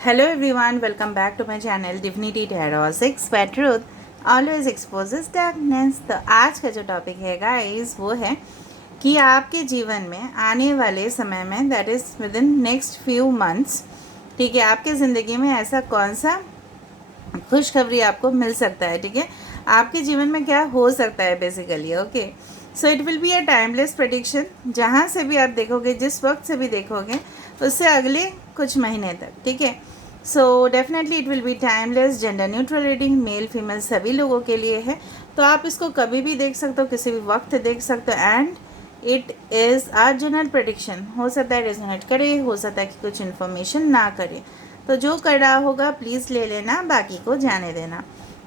Hello everyone, welcome back to my channel Divinity Tarot 6 where truth always exposes darkness। तो आज का जो topic है गाइस वो है कि आपके जीवन में आने वाले समय में that is with in next few months, ठीक है, आपके ज़िंदगी में ऐसा कौन सा खुशखबरी आपको मिल सकता है, ठीक है, आपके जीवन में क्या हो सकता है basically. Okay, so it will be a timeless prediction. जहाँ से भी आप देखोगे, जिस वक्त से भी देखोगे, उससे अगले कुछ महीने तक, ठीक है। So definitely it will be timeless, gender neutral reading, male female सभी लोगों के लिए है। तो आप इसको कभी भी देख सकते हो, किसी भी वक्त देख सकते हो। And it is a general prediction. हो सकता है रेजोनेट करे, हो सकता है कि कुछ इन्फॉर्मेशन ना करे। तो जो कर रहा होगा प्लीज़ ले लेना, बाकी को जाने देना।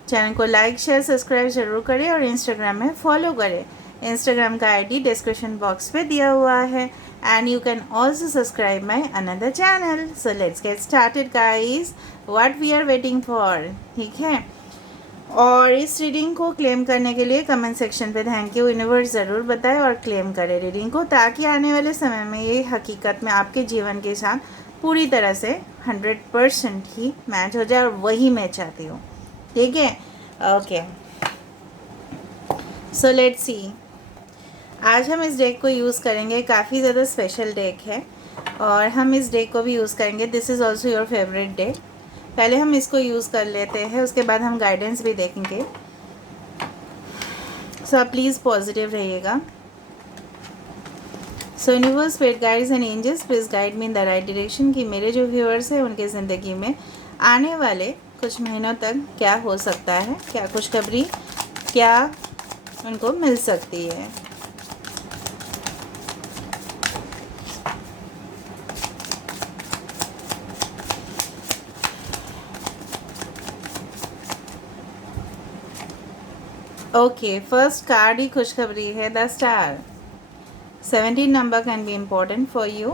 चैनल को लाइक शेयर सब्सक्राइब ज़रूर करें और इंस्टाग्राम में फॉलो करें। इंस्टाग्राम का आईडी डिस्क्रिप्शन बॉक्स में दिया हुआ है and you can also subscribe my another channel. So let's get started guys, what we are waiting for, ठीक है। और इस रीडिंग को क्लेम करने के लिए कमेंट सेक्शन पे थैंक यू यूनिवर्स ज़रूर बताएं और क्लेम करें रीडिंग को, ताकि आने वाले समय में ये हकीकत में आपके जीवन के साथ पूरी तरह से 100% ही मैच हो जाए, और वही मैं चाहती हूँ, ठीक है। Okay, so let's see. आज हम इस डेक को यूज़ करेंगे, काफ़ी ज़्यादा स्पेशल डेक है और हम इस डेक को भी यूज़ करेंगे। This is also your favourite deck. पहले हम इसको यूज़ कर लेते हैं, उसके बाद हम गाइडेंस भी देखेंगे। सो आप प्लीज़ पॉजिटिव रहिएगा। So universe, spirit guides and angels please guide me in the right direction कि मेरे जो व्यूअर्स हैं उनके ज़िंदगी में आने वाले कुछ महीनों तक क्या हो सकता है, क्या खुशखबरी क्या उनको मिल सकती है। ओके, फर्स्ट कार्ड ही खुशखबरी है, the star. 17 number can be important for you.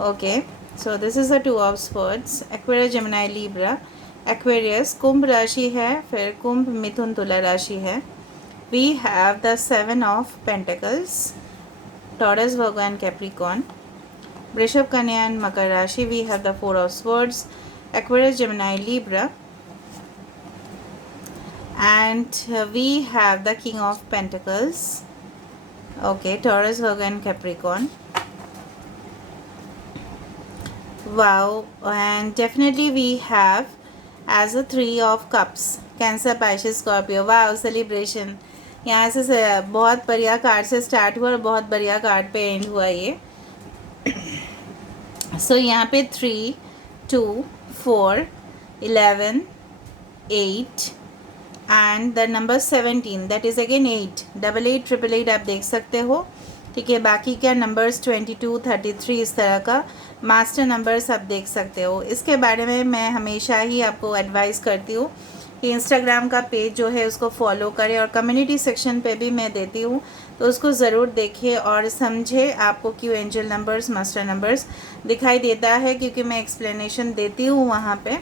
Okay, so this is the two of swords. Aquarius, Gemini, Libra. Aquarius कुंभ राशि है, फिर कुंभ मिथुन तुला राशि है। We have the 7 of pentacles, Taurus, भगवान, कैप्रिकॉन। वृषभ, कन्या एंड मकर राशि, we have the 4 of swords. Aquarius, Gemini, Libra, and we have the king of pentacles. Okay, Taurus, Virgo and Capricorn. Wow, and definitely we have as a 3 of cups, Cancer, Pisces, Scorpio. wow, celebration। यहाँ से बहुत बढ़िया card से start हुआ और बहुत बढ़िया card पे एंड हुआ ये। सो यहाँ पे 3, 2, 4, 11, 8 and the number 17 that is again 8, 88, 888 आप देख सकते हो, ठीक है। बाकी क्या नंबर्स 22, 33 इस तरह का मास्टर नंबर्स आप देख सकते हो। इसके बारे में मैं हमेशा ही आपको एडवाइस करती हूँ कि इंस्टाग्राम का पेज जो है उसको फॉलो करें और कम्युनिटी सेक्शन पे भी मैं देती हूँ, तो उसको ज़रूर देखिए और समझे आपको क्यों एंजल नंबर्स, मास्टर नंबर्स दिखाई देता है, क्योंकि मैं एक्सप्लेनेशन देती हूँ वहाँ पे,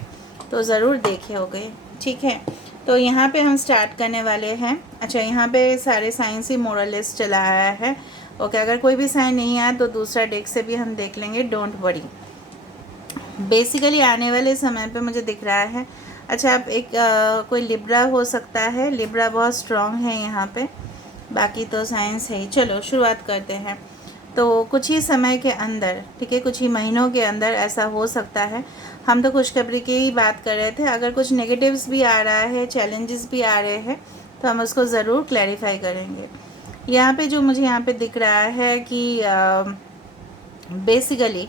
तो ज़रूर देखे होगे, ठीक है। तो यहाँ पे हम स्टार्ट करने वाले हैं। अच्छा, यहाँ पे सारे साइंस ही मोरलिस्ट चला आया है। ओके, अगर कोई भी साइन नहीं आया तो दूसरा डेक से भी हम देख लेंगे, डोंट वरी। बेसिकली आने वाले समय पे मुझे दिख रहा है, अच्छा आप एक कोई लिब्रा हो सकता है, लिब्रा बहुत स्ट्रॉन्ग है यहाँ पे, बाकी तो साइंस है ही। चलो शुरुआत करते हैं। तो कुछ ही समय के अंदर, ठीक है, कुछ ही महीनों के अंदर ऐसा हो सकता है। हम तो खुशखबरी की ही बात कर रहे थे, अगर कुछ नेगेटिव्स भी आ रहा है, चैलेंजेस भी आ रहे हैं, तो हम उसको ज़रूर क्लैरिफाई करेंगे। यहाँ पे जो मुझे यहाँ पे दिख रहा है कि बेसिकली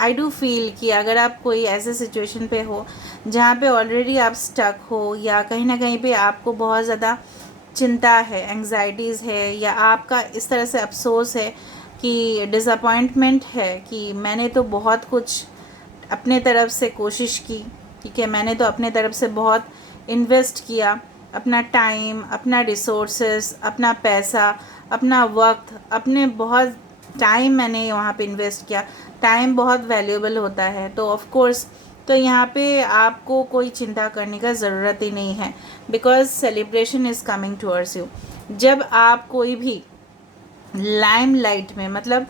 आई डू फील कि अगर आप कोई ऐसे सिचुएशन पे हो जहाँ पे ऑलरेडी आप स्टक हो, या कहीं ना कहीं पे आपको बहुत ज़्यादा चिंता है, एंग्जाइटीज़ है, या आपका इस तरह से अफसोस है कि डिसअपॉइंटमेंट है कि मैंने तो बहुत कुछ अपने तरफ से कोशिश की, ठीक है, मैंने तो अपने तरफ से बहुत इन्वेस्ट किया, अपना टाइम, अपना रिसोर्सेस, अपना पैसा, अपना वक्त, अपने बहुत टाइम मैंने वहाँ पे इन्वेस्ट किया। टाइम बहुत वैल्यूएबल होता है, तो ऑफ कोर्स तो यहाँ पे आपको कोई चिंता करने का ज़रूरत ही नहीं है, because celebration is coming towards you. जब आप कोई भी लाइमलाइट में, मतलब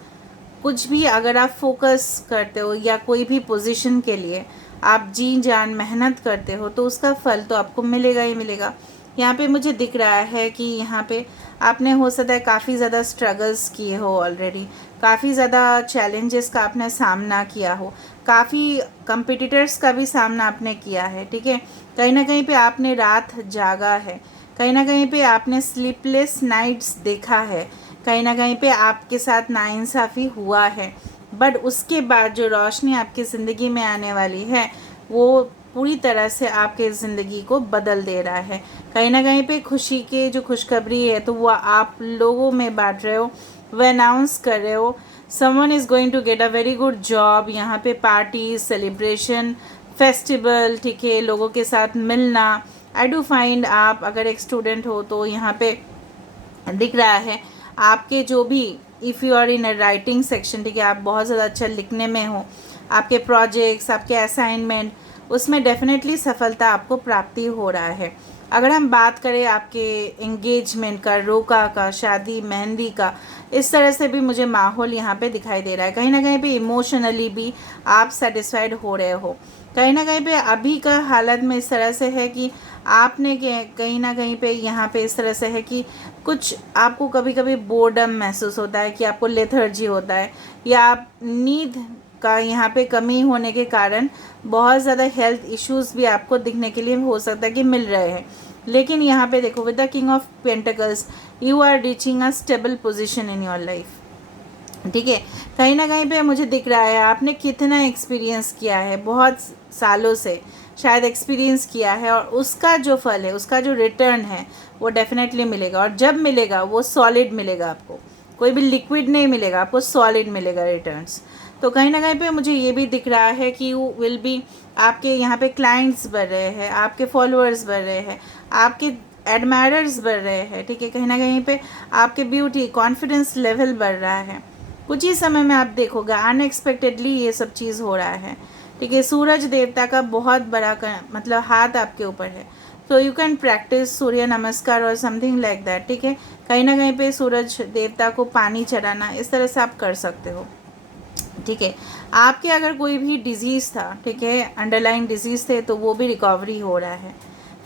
कुछ भी अगर आप फोकस करते हो या कोई भी पोजीशन के लिए आप जी जान मेहनत करते हो तो उसका फल तो आपको मिलेगा ही मिलेगा। यहाँ पे मुझे दिख रहा है कि यहाँ पे आपने हो सकता है काफ़ी ज़्यादा स्ट्रगल्स किए हो ऑलरेडी, काफ़ी ज़्यादा चैलेंजेस का आपने सामना किया हो, काफ़ी कंपिटिटर्स का भी सामना आपने किया है, ठीक है। कहीं ना कहीं पे आपने रात जागा है, कहीं ना कहीं पे आपने स्लीपलेस नाइट्स देखा है, कहीं ना कहीं पे आपके साथ नाइंसाफ़ी हुआ है, बट उसके बाद जो रोशनी आपकी ज़िंदगी में आने वाली है वो पूरी तरह से आपके ज़िंदगी को बदल दे रहा है। कहीं ना कहीं पे खुशी के जो खुशखबरी है तो वो आप लोगों में बांट रहे हो, वो अनाउंस कर रहे हो। Someone is going to get a very good job. यहाँ पे पार्टी, सेलिब्रेशन, फेस्टिवल, ठीक है, लोगों के साथ मिलना। आई डू फाइंड आप अगर एक स्टूडेंट हो तो यहाँ पे दिख रहा है आपके जो भी, if you are in a writing section, ठीक है, आप बहुत ज़्यादा अच्छा लिखने में हो, आपके प्रोजेक्ट्स, आपके असाइनमेंट, उसमें डेफिनेटली सफलता आपको प्राप्ति हो रहा है। अगर हम बात करें आपके एंगेजमेंट का, रोका का, शादी, मेहंदी का, इस तरह से भी मुझे माहौल यहाँ पे दिखाई दे रहा है। कहीं ना कहीं पे इमोशनली भी आप सेटिस्फाइड हो रहे हो। कहीं ना कहीं पे अभी का हालत में इस तरह से है कि आपने कहीं ना कहीं पे यहाँ पे इस तरह से है कि कुछ आपको कभी कभी बोर्डम महसूस होता है, कि आपको लेथर्जी होता है, या आप नींद का यहाँ पे कमी होने के कारण बहुत ज़्यादा हेल्थ इश्यूज़ भी आपको दिखने के लिए हो सकता है कि मिल रहे हैं। लेकिन यहाँ पे देखो, with the king of pentacles you are reaching a stable position in your life, ठीक है। कहीं ना कहीं पे मुझे दिख रहा है आपने कितना एक्सपीरियंस किया है, बहुत सालों से शायद एक्सपीरियंस किया है, और उसका जो फल है, उसका जो रिटर्न है वो डेफिनेटली मिलेगा। और जब मिलेगा वो सॉलिड मिलेगा, आपको कोई भी लिक्विड नहीं मिलेगा, आपको सॉलिड मिलेगा रिटर्न्स। तो कहीं ना कहीं पे मुझे ये भी दिख रहा है कि यू विल बी, आपके यहाँ पे क्लाइंट्स बढ़ रहे हैं, आपके फॉलोअर्स बढ़ रहे हैं, आपके एडमायरर्स बढ़ रहे हैं, ठीक है। कहीं ना कहीं पे आपके ब्यूटी कॉन्फिडेंस लेवल बढ़ रहा है। कुछ ही समय में आप देखोगे अनएक्सपेक्टेडली ये सब चीज़ हो रहा है, ठीक है। सूरज देवता का बहुत बड़ा मतलब हाथ आपके ऊपर है, तो यू कैन प्रैक्टिस सूर्य नमस्कार और समथिंग लाइक दैट, ठीक है। कहीं ना कहीं पे सूरज देवता को पानी चढ़ाना, इस तरह से आप कर सकते हो, ठीक है। आपके अगर कोई भी डिजीज़ था, ठीक है, अंडरलाइन डिजीज़ थे, तो वो भी रिकवरी हो रहा है।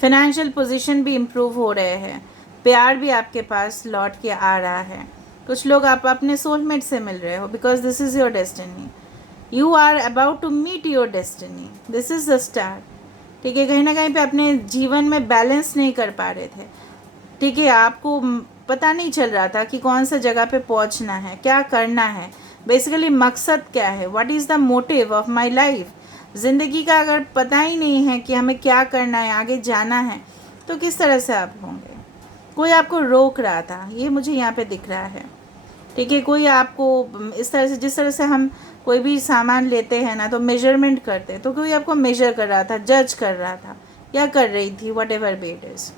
फाइनेंशियल पोजीशन भी इम्प्रूव हो रहे हैं, प्यार भी आपके पास लौट के आ रहा है। कुछ लोग आप अपने सोलमेट से मिल रहे हो, because this is your destiny, you are about to meet your destiny, this is the star, ठीक है। कहीं ना कहीं पे अपने जीवन में बैलेंस नहीं कर पा रहे थे, ठीक है, आपको पता नहीं चल रहा था कि कौन सा जगह पे पहुंचना है, क्या करना है, बेसिकली मकसद क्या है, what is the motive of my life. ज़िंदगी का अगर पता ही नहीं है कि हमें क्या करना है, आगे जाना है, तो किस तरह से आप होंगे। कोई आपको रोक रहा था, ये मुझे यहाँ पे दिख रहा है, ठीक है। कोई आपको इस तरह से, जिस तरह से हम कोई भी सामान लेते हैं ना तो मेजरमेंट करते हैं, तो कोई आपको मेजर कर रहा था, जज कर रहा था या कर रही थी, what ever be it is.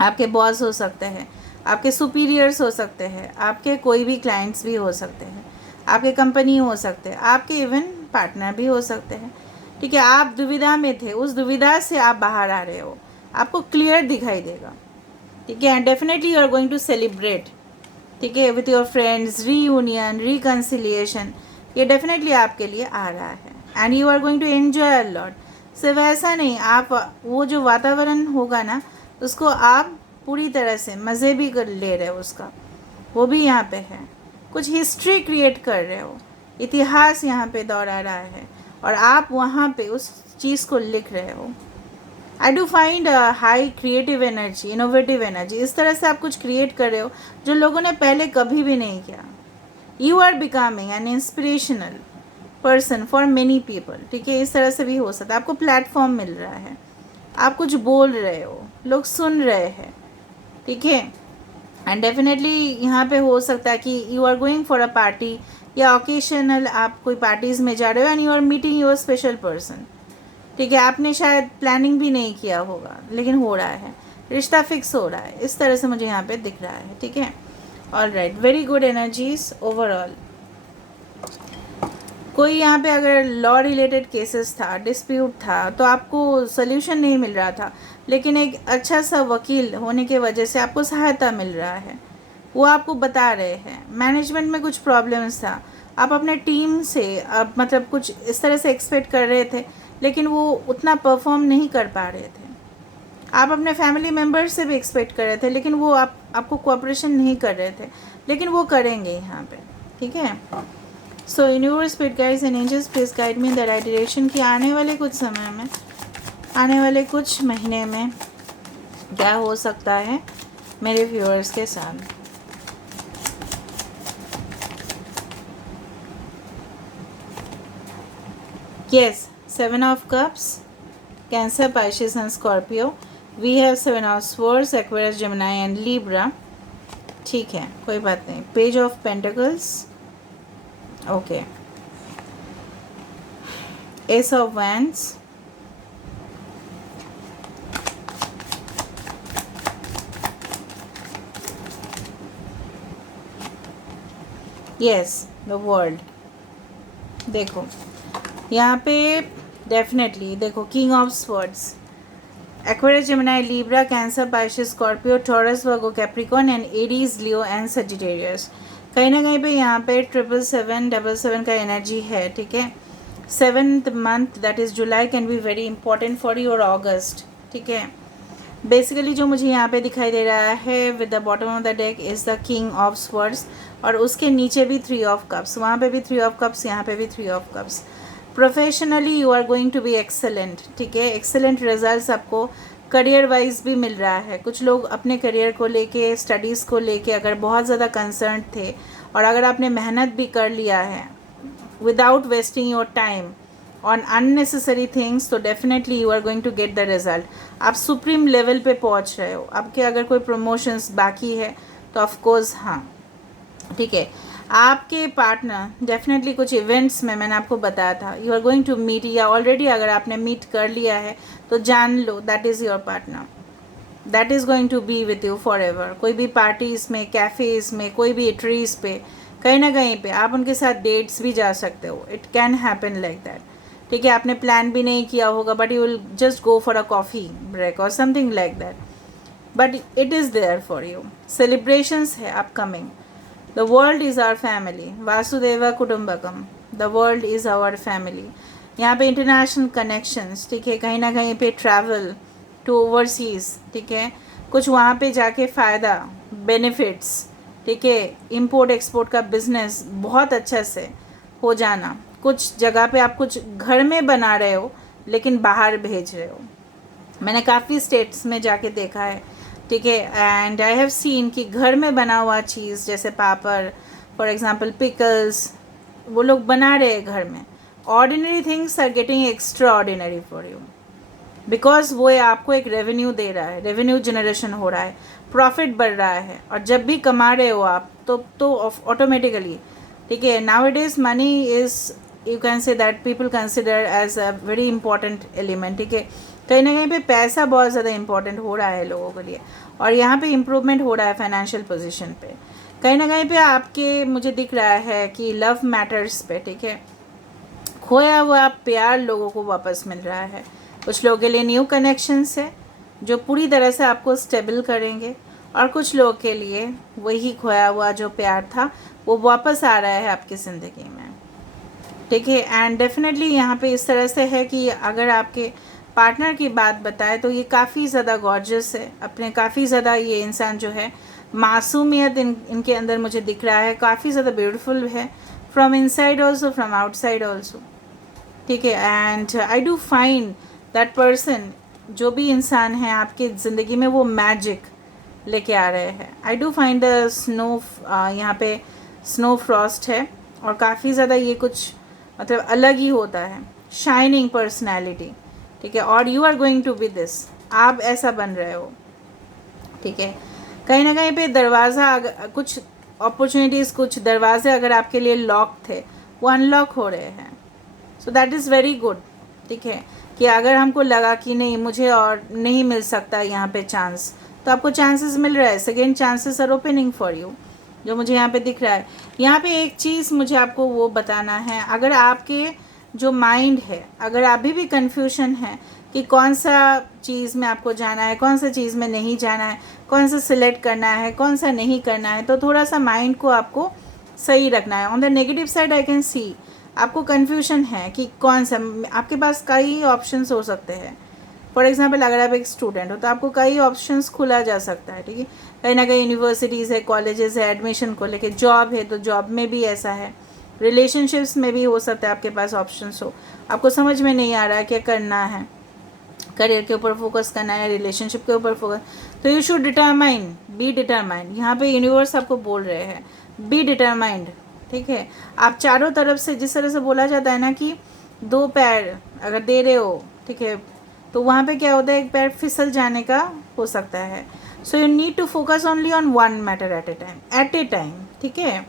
आपके बॉस हो सकते हैं, आपके सुपीरियर्स हो सकते हैं, आपके कोई भी क्लाइंट्स भी हो सकते हैं, आपके कंपनी हो सकते हैं, आपके इवन पार्टनर भी हो सकते हैं, ठीक है। आप दुविधा में थे, उस दुविधा से आप बाहर आ रहे हो, आपको क्लियर दिखाई देगा, ठीक है। And definitely you are going to celebrate, ठीक है, with your friends, reunion, reconciliation, ये डेफिनेटली आपके लिए आ रहा है। And you are going to enjoy a lot. सिर्फ ऐसा नहीं, आप वो जो वातावरण होगा ना उसको आप पूरी तरह से मज़े भी कर ले रहे हो उसका, वो भी यहाँ पे है। कुछ हिस्ट्री क्रिएट कर रहे हो, इतिहास यहाँ पे दोहरा रहा है, और आप वहाँ पे उस चीज़ को लिख रहे हो। I do find high creative energy, innovative energy, इस तरह से आप कुछ क्रिएट कर रहे हो जो लोगों ने पहले कभी भी नहीं किया। You are becoming an inspirational person for many people, ठीक है। इस तरह से भी हो सकता है, आपको प्लेटफॉर्म मिल रहा है, आप कुछ बोल रहे हो, लोग सुन रहे हैं, ठीक है। एंड डेफिनेटली यहाँ पे हो सकता है कि you are going for a party, या ओकेशनल आप कोई पार्टीज़ में जा रहे हो, and you are meeting your special person, ठीक है। आपने शायद प्लानिंग भी नहीं किया होगा, लेकिन हो रहा है, रिश्ता फिक्स हो रहा है, इस तरह से मुझे यहाँ पे दिख रहा है, ठीक है। All right, very good energies overall. कोई यहाँ पे अगर लॉ रिलेटेड केसेस था, डिस्प्यूट था, तो आपको सोल्यूशन नहीं मिल रहा था, लेकिन एक अच्छा सा वकील होने की वजह से आपको सहायता मिल रहा है, वो आपको बता रहे हैं। मैनेजमेंट में कुछ प्रॉब्लम्स था, आप अपने टीम से आप मतलब कुछ इस तरह से एक्सपेक्ट कर रहे थे, लेकिन वो उतना परफॉर्म नहीं कर पा रहे थे। आप अपने फैमिली मेम्बर से भी एक्सपेक्ट कर रहे थे, लेकिन वो आपको कोऑपरेशन नहीं कर रहे थे, लेकिन वो करेंगे यहाँ पे, ठीक है। So universe, spirit guides and angels, please guide me in the right direction कि आने वाले कुछ समय में, आने वाले कुछ महीने में क्या हो सकता है मेरे व्यूअर्स के साथ। Yes, 7 of cups, Cancer, Pisces and Scorpio. We have 7 of swords, Aquarius, Gemini and Libra. ठीक है, कोई बात नहीं। Page of pentacles, okay. Ace of wands, yes, the world. देखो यहाँ पे डेफिनेटली देखो, king of swords, Aquarius, Gemini, Libra, Cancer, Pisces, Scorpio, Taurus, Virgo, Capricorn and Aries, Leo and Sagittarius. कहीं ना कहीं पे यहाँ पे 777 का एनर्जी है, ठीक है। 7th month that is July can be very important for your August, ठीक है। बेसिकली जो मुझे यहाँ पे दिखाई दे रहा है with the bottom of the deck is the king of swords, और उसके नीचे भी 3 ऑफ कप्स, वहाँ पे भी 3 ऑफ कप्स, यहाँ पे भी 3 of cups. Professionally you are going to be excellent, ठीक है। एक्सेलेंट रिजल्ट्स आपको करियर वाइज भी मिल रहा है। कुछ लोग अपने करियर को लेके, स्टडीज़ को लेके अगर बहुत ज़्यादा कंसर्न थे, और अगर आपने मेहनत भी कर लिया है without wasting your time on unnecessary things, तो definitely you are going to get the result. आप सुप्रीम लेवल पे पहुंच रहे हो। आपके अगर कोई प्रमोशंस बाकी है तो ऑफकोर्स हाँ, ठीक है। आपके पार्टनर डेफिनेटली कुछ इवेंट्स में, मैंने आपको बताया था, you are going to meet, या ऑलरेडी अगर आपने मीट कर लिया है तो जान लो that is your partner, that is going to be with you forever. कोई भी पार्टीज़ में, कैफ़ेज़ में, कोई भी इटरीज़ पे, कहीं ना कहीं पे आप उनके साथ डेट्स भी जा सकते हो। It can happen like that, ठीक है। आपने प्लान भी नहीं किया होगा, but you will just go for a coffee break और something like that, but it is there for you. Celebrations है upcoming. The world is our family, वासुदेवा कुटुम्बकम, the world is our family. यहाँ पे इंटरनेशनल कनेक्शंस, ठीक है। कहीं ना कहीं पे ट्रैवल टू ओवरसीज़, ठीक है। कुछ वहाँ पे जाके फ़ायदा, बेनिफिट्स, ठीक है। इंपोर्ट एक्सपोर्ट का बिजनेस बहुत अच्छे से हो जाना। कुछ जगह पे आप कुछ घर में बना रहे हो लेकिन बाहर भेज रहे हो। मैंने काफ़ी स्टेट्स में जाके देखा है, ठीक है। एंड आई हैव सीन कि घर में बना हुआ चीज़ जैसे पापड़, फॉर एग्जांपल पिकल्स, वो लोग बना रहे हैं घर में। Ordinary things are getting extra ordinary for you, because वो आपको एक रेवेन्यू दे रहा है, रेवेन्यू जनरेशन हो रहा है, प्रॉफिट बढ़ रहा है। और जब भी कमा रहे हो आप तो ऑटोमेटिकली, ठीक है। Now it is money is, you can say that people consider as a very important element, ठीक है। कहीं ना कहीं पे पैसा बहुत ज़्यादा इंपॉर्टेंट हो रहा है लोगों के लिए, और यहाँ पे इम्प्रूवमेंट हो रहा है फाइनेंशियल पोजीशन पे। कहीं ना कहीं पे आपके, मुझे दिख रहा है कि लव मैटर्स पे, ठीक है, खोया हुआ प्यार लोगों को वापस मिल रहा है। कुछ लोगों के लिए न्यू कनेक्शंस है जो पूरी तरह से आपको स्टेबल करेंगे, और कुछ लोगों के लिए वही खोया हुआ जो प्यार था वो वापस आ रहा है आपकी ज़िंदगी में, ठीक है। एंड डेफिनेटली यहाँ पे इस तरह से है कि अगर आपके पार्टनर की बात बताए तो ये काफ़ी ज़्यादा गॉर्जियस है, अपने काफ़ी ज़्यादा, ये इंसान जो है मासूमियत इनके अंदर मुझे दिख रहा है, काफ़ी ज़्यादा ब्यूटीफुल है, from inside also, from outside also, ठीक है। And I do find that person, जो भी इंसान है आपकी ज़िंदगी में, वो मैजिक लेके आ रहे हैं। I do find the snow, यहाँ पे स्नो फ्रॉस्ट है, और काफ़ी ज़्यादा ये कुछ मतलब अलग ही होता है, शाइनिंग पर्सनैलिटी, ठीक है। और you are going to be this, आप ऐसा बन रहे हो, ठीक है। कहीं ना कहीं पे दरवाज़ा, कुछ अपॉर्चुनिटीज़, कुछ दरवाजे अगर आपके लिए लॉक थे वो अनलॉक हो रहे हैं। So that is very good, ठीक है। कि अगर हमको लगा कि नहीं, मुझे और नहीं मिल सकता यहाँ पे चांस, तो आपको चांसेस मिल रहा है। Second chances are opening for you, जो मुझे यहाँ पे दिख रहा है। यहाँ पे एक चीज़ मुझे आपको वो बताना है, अगर आपके जो माइंड है, अगर अभी भी कन्फ्यूजन है कि कौन सा चीज़ में आपको जाना है, कौन सा चीज़ में नहीं जाना है, कौन सा सिलेक्ट करना है, कौन सा नहीं करना है, तो थोड़ा सा माइंड को आपको सही रखना है। On the negative side I can see आपको कन्फ्यूजन है कि कौन सा, आपके पास कई ऑप्शंस हो सकते हैं। फॉर एग्जांपल अगर आप एक स्टूडेंट हो तो आपको कई ऑप्शंस खुला जा सकता है, ठीक है। कहीं ना कहीं यूनिवर्सिटीज़ है, कॉलेजेस है, एडमिशन को लेके, जॉब है तो जॉब में भी ऐसा है, रिलेशनशिप्स में भी हो सकता है आपके पास ऑप्शंस हो, आपको समझ में नहीं आ रहा है क्या करना है, करियर के ऊपर फोकस करना है, रिलेशनशिप के ऊपर फोकस, तो you should determine, be determined. यहाँ पे यूनिवर्स आपको बोल रहे हैं बी डिटरमाइंड, ठीक है। आप चारों तरफ से, जिस तरह से बोला जाता है ना कि दो पैर अगर दे रहे हो, ठीक है, तो वहाँ पे क्या होता है, एक पैर फिसल जाने का हो सकता है। So you need to focus only on one matter at a time, ठीक है।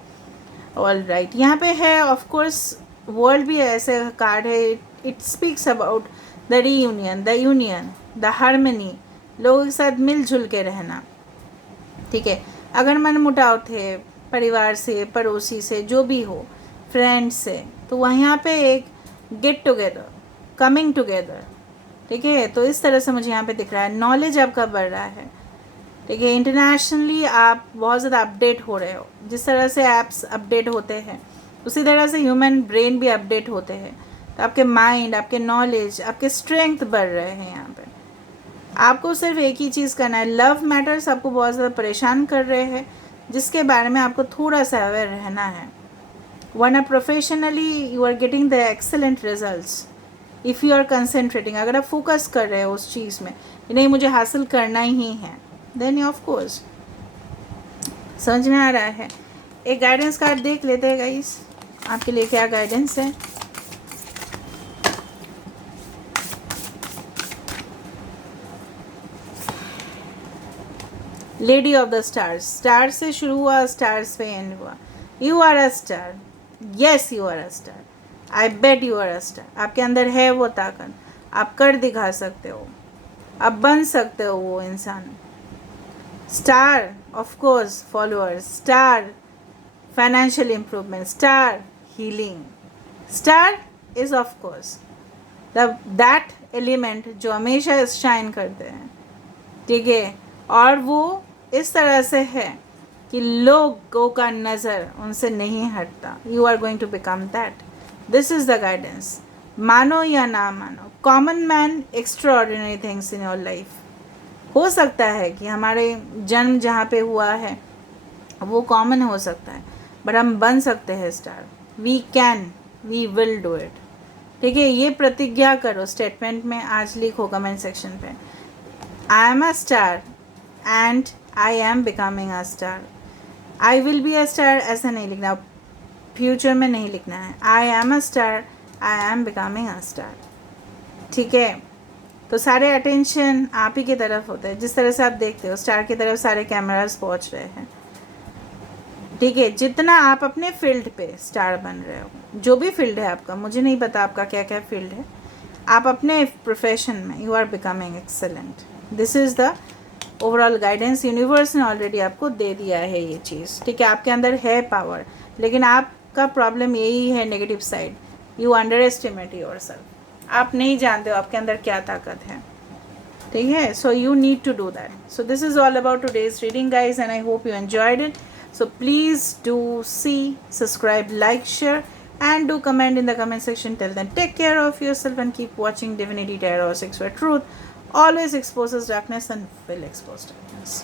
ऑल राइट, यहाँ पे है ऑफ कोर्स वर्ल्ड भी ऐसे कार्ड है, it speaks about the reunion, the union, the harmony, लोगों के साथ मिलजुल के रहना, ठीक है। अगर मन मुटाव थे परिवार से, पड़ोसी से, जो भी हो, फ्रेंड्स से, तो वहाँ पे एक गेट टुगेदर, कमिंग टुगेदर, ठीक है। तो इस तरह से मुझे यहाँ पे दिख रहा है नॉलेज आपका बढ़ रहा है, ठीक है। इंटरनेशनली आप बहुत ज़्यादा अपडेट हो रहे हो, जिस तरह से ऐप्स अपडेट होते हैं उसी तरह से ह्यूमन ब्रेन भी अपडेट होते हैं। तो आपके माइंड, आपके नॉलेज, आपके स्ट्रेंथ बढ़ रहे हैं। यहाँ पे आपको सिर्फ एक ही चीज़ करना है, लव मैटर्स आपको बहुत ज़्यादा परेशान कर रहे हैं, जिसके बारे में आपको थोड़ा सा अवेयर रहना है। वरना professionally you are getting the excellent results if you are concentrating. अगर आप फोकस कर रहे हो उस चीज़ में, नहीं मुझे हासिल करना ही है, देन ऑफ कोर्स। समझ में आ रहा है। एक गाइडेंस कार्ड देख लेते हैं गाइस, आपके लिए क्या गाइडेंस है। Lady of the stars, star से शुरू हुआ, स्टार्स पे एंड हुआ। You are a star, yes you are a star, I bet you are a star. आपके अंदर है वो ताकत, आप कर दिखा सकते हो, आप बन सकते हो वो इंसान। Star of course followers, star financial improvement, star healing, star is of course that element जो हमेशा शाइन करते हैं, ठीक है। और वो इस तरह से है कि लोगों का नज़र उनसे नहीं हटता। You are going to become that, this is the guidance. मानो या ना मानो, common man, extraordinary things in your life. हो सकता है कि हमारे जन्म जहाँ पे हुआ है वो कॉमन हो सकता है, बट हम बन सकते हैं star. We can, we will do it, ठीक है। ये प्रतिज्ञा करो स्टेटमेंट में, आज लिखो कमेंट सेक्शन पे, I am a star and I am becoming a star. I will be a star ऐसा नहीं लिखना, फ्यूचर में नहीं लिखना है। I am a star, I am becoming a star, ठीक है। तो सारे अटेंशन आप ही की तरफ होते हैं, जिस तरह से आप देखते हो स्टार की तरफ सारे कैमरास पहुंच रहे हैं, ठीक है। जितना आप अपने फील्ड पे स्टार बन रहे हो, जो भी फील्ड है आपका, मुझे नहीं पता आपका क्या क्या फील्ड है, आप अपने प्रोफेशन में you are becoming excellent. This is the overall guidance. Universe ने ऑलरेडी आपको दे दिया है ये चीज़, ठीक है। आपके अंदर है पावर, लेकिन आपका प्रॉब्लम यही है negative side, you under estimate yourself. आप नहीं जानते हो आपके अंदर क्या ताकत है, ठीक है। So you need to do that. So this is all about today's reading guys, and I hope you enjoyed it. So please do see, subscribe, like, share, and do comment in the comment section. Till then, take care of yourself and keep watching Divinity Tarot 6 where truth always exposes darkness and will expose darkness.